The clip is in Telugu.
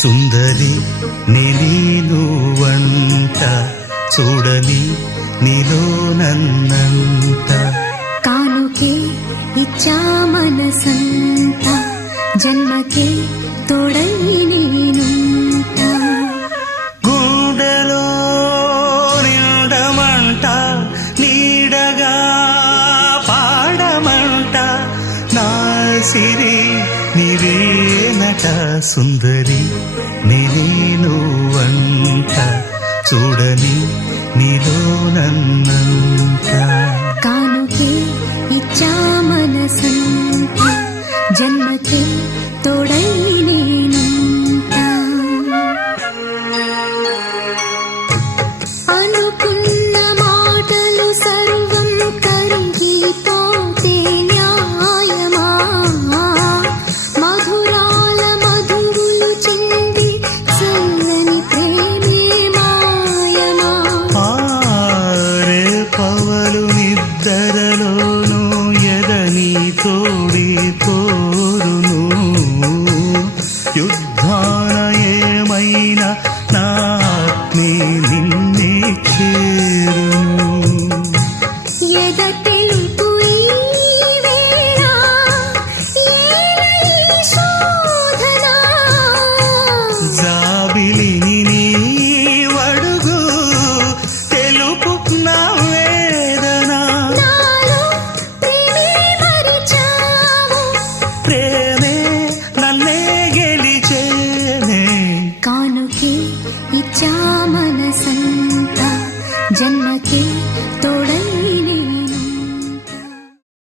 సుందరి నేను వంట చూడని నీలో నన్నంత కానుకే ఇచ్చా మనసంత జన్మకే తోడై నేనుంటా గుండెలో నిండమంట నీడగా పాడమంట నా సిరి నీవేనట సుందరి నేను వంట చూడని నీలో నన్నంత